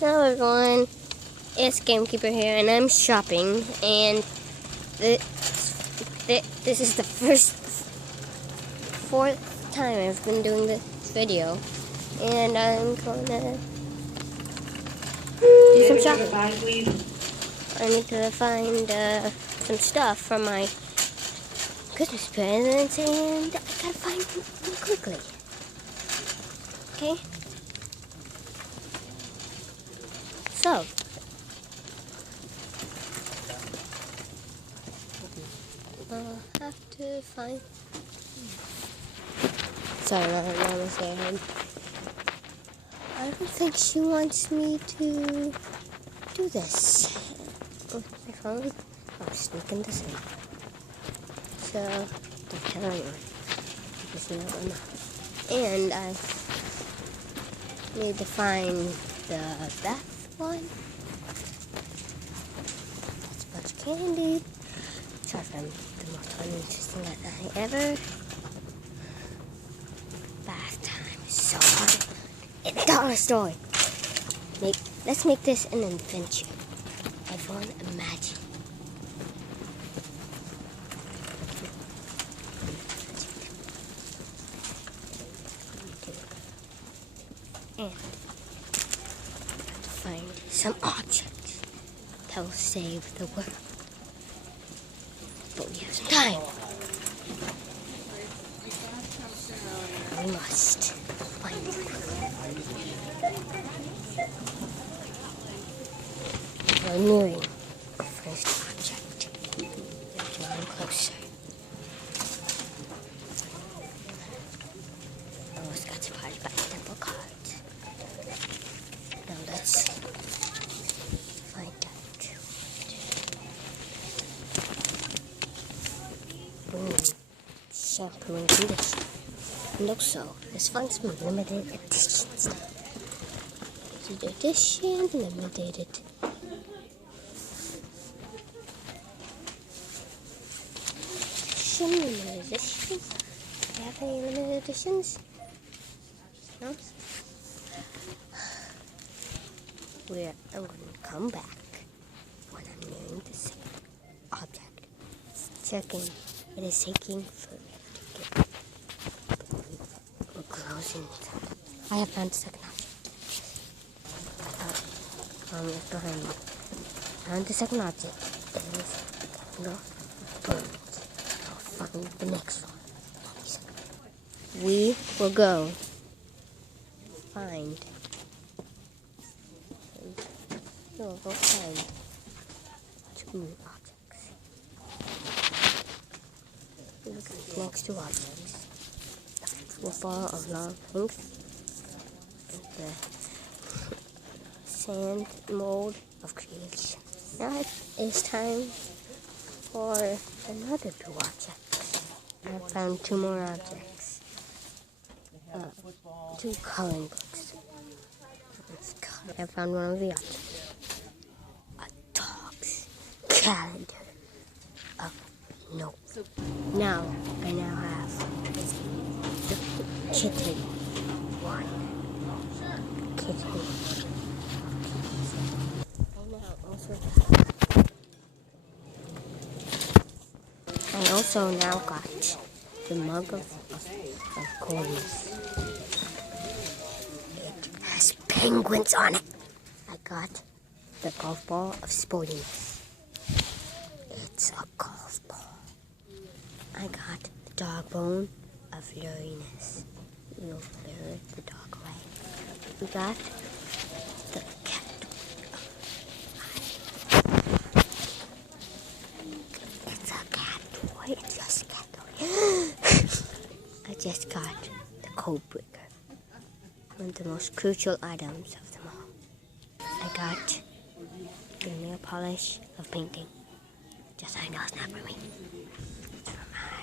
Hello everyone, it's Gamekeeper here, and I'm shopping, and this is the fourth time I've been doing this video, and I'm gonna do some shopping. I need to find some stuff for my Christmas presents, and I gotta find them quickly. Okay? So, I'll have to find. Sorry, Mama's there. I don't think she wants me to do this. With my phone, I'm sneaking this in. So, don't tell anyone. Just know I'm not. And I need to find the bath one. That's a bunch of candy. Sorry if I'm the most uninteresting guy ever. Bath time is so hard. In the dollar store. Let's make this an adventure. Everyone imagine. And find some objects that will save the world. But we have some time. We must find it. We're nearing the first object. We're drawing closer. I almost got surprised by the temple cards. Now let's find out. Shampoo and conditioner. And also, let's find some limited edition stuff. Limited edition. Limited edition. Do you have any limited editions? No? I'm going to come back when I'm nearing the second object. It is taking forever to get. We're closing. I have found the second object. It's behind me. Found the second object. It is no birds. I'll find the next one. We will go find. We'll go find 2 objects. Look at the next 2 objects. The football of long length. And the sand mold of creation. Now it is time for another 2 objects. I found 2 more objects. 2 coloring books. I found one of the objects. A dog's calendar of notes. Now, I now have the kitten one. Kitten. I also now got the mug of coldness. It has penguins on it. I got the golf ball of sportiness. It's a golf ball. I got the dog bone of luriness. You'll lure the dog away. We got the cat. It's a cat toy. It's just a cat toy. I just got the code breaker. One of the most crucial items of them all. I got the nail polish of painting. Just so I know it's not for me.